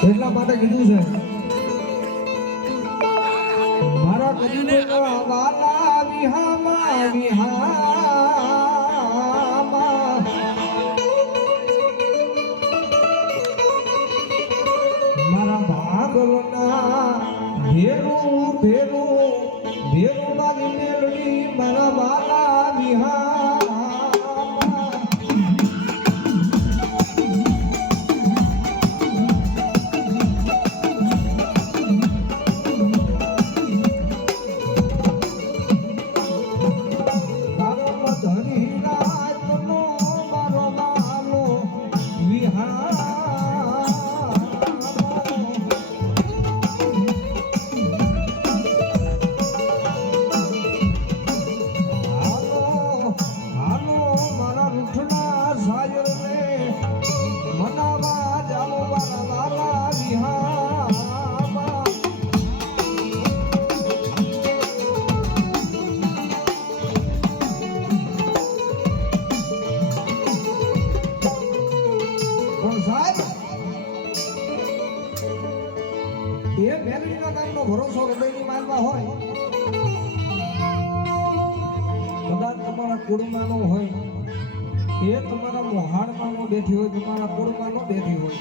એટલા માટે કીધું છે મારા ગરીબના વાલા વિહામાં વિહામાં મારા ભાગલના ભેરું ભેરું ભેરું મારી મેલડી મારા વાલા વિહામાં ભરોસો હૃદયની માનમાં હોય કદાચ તમારા કુળમાં નો હોય એ તમારા મોહાડમાં નો બેઠી હોય તમારા કુળમાં નો બેઠી હોય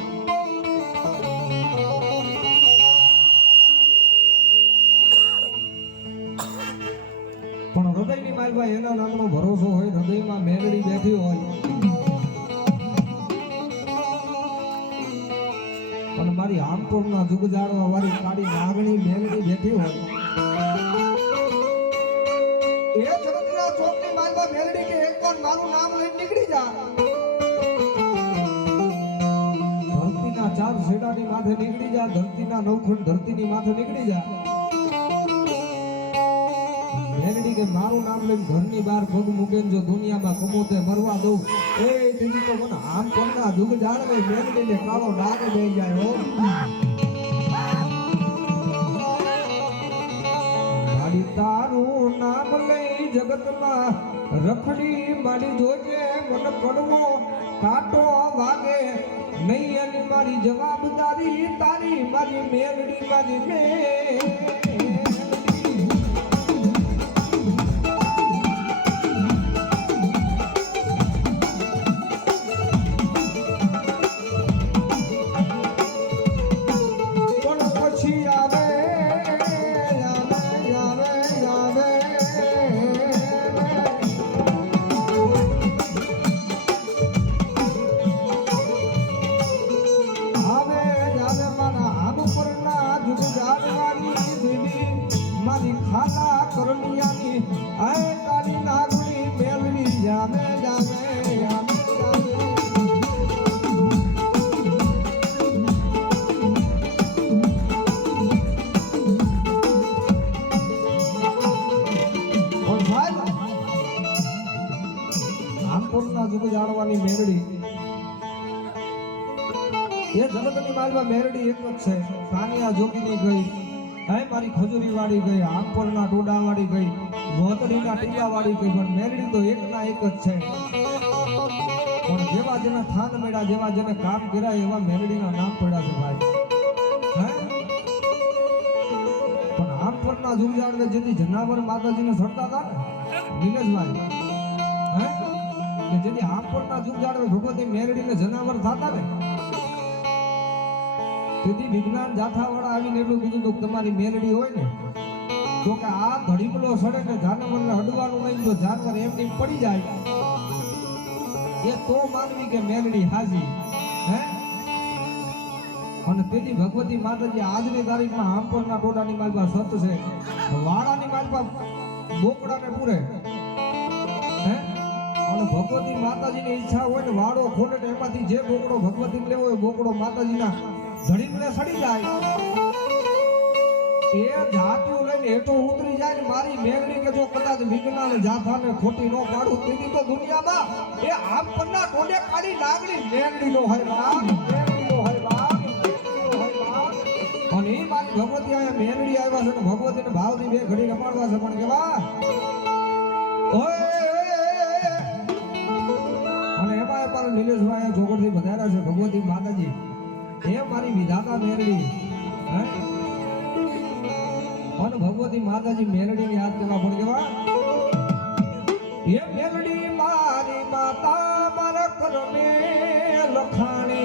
પણ હૃદયની માલમાં એના નામનો ભરોસો હોય હૃદયમાં મેલડી બેઠી હોય અને મારી આમપુરના જુગ જાળવા વાળી કાળી નાગણી મેલડી બેઠી હોય એ જગતના ચોકની માલમાં મેલડી કે એકવાર મારું નામ લઈને નીકળી જા ધરતીના ચાર છેડાની માથે નીકળી જા ધરતીના નવખંડ ધરતીની માથે નીકળી જા મેલડી કે મારું નામ લઈને ઘરની બહાર પગ મૂકે જો દુનિયામાં કમોતે મરવા દઉં એ દીદી તો મને આમ કોના જુગ જાળવે મેલડીને કાળો ડાગ દઈ જાય હો મારી તારું નામ લઈ જગતમાં રખડી મારી જોજે મન કડવો કાટો વાગે નહીં અને મારી જવાબદારી તારી મારી મેલડી મારી મારી ખાલા કરણિયાની આય કાળી નાગણી મેલડી જામે જામે આમપુરના જુગ જાણવાની મેલડી એ જગતની માલમાં મેલડી એક જ છે સાનિયા જોગીની ગઈ હે મારી ખજૂરી વાળી ગઈ આંપોરના ટોડા વાળી ગઈ વોતડીના ટીકા વાળી ગઈ પણ મેલડી તો એકના એક જ છે પણ જેવા જેના થાન મેળા જેવા જેને કામ કર્યા એવા મેલડીના નામ પડ્યા છે ભાઈ હે પણ આંપોરના જુગજાડવે જેથી જનાવર માતાજીને સડતા હતા ને નિલેશભાઈ હે કે જેથી આંપોરના જુગજાડવે ભગવતી મેલડીને જનાવર થતા ને તેથી વિજ્ઞાન જાથાવાળા આવીને એટલું કીધું તો તમારી મેલડી હોય ને તો કે આ ધડીમલો સડે ને જાનવરને હડવાનું નહીં તો જાનવર એમની પડી જાય એ તો માનવી કે મેલડી હાજી હે અને તેથી ભગવતી માતાજી આજની તારીખમાં આંપોરના ટોડાની માલમાં સત છે વાડાની માલમાં બોકડાને પૂરે હે અને ભગવતી માતાજીની ઈચ્છા હોય ને વાડો ખોલે તો એમાંથી જે બોકડો ભગવતી લેવો હોય બોકડો માતાજીના ધડીમને સડી જાય એ જાતિઓ લઈને હેઠો ઉતરી જાય ને મારી મેલડી કે જો કદાચ વિજ્ઞાન જાથાને ખોટી નો પાડું તેની તો દુનિયામાં એ આમ પન્ના ટોડે કાઢી નાગડી મેલડી નો હોય બાપ મેલડી નો હોય બાપ અને એ મારી ભગવતી આયા મેલડી આવ્યા છે ને ભગવતીને ભાવથી બે ઘડી રમાડવા છે પણ કેવા ઓય અને એમાં પણ નિલેશભાઈ જોગડથી વધાર્યા છે ભગવતી માતાજી હે મારી વિધાતા મેરડી હે અને ભગવતી માતાજી મેલડીને યાદ કરવા પણ કેવા એ મેલડી મારી માતા મારા કરમે લખાણે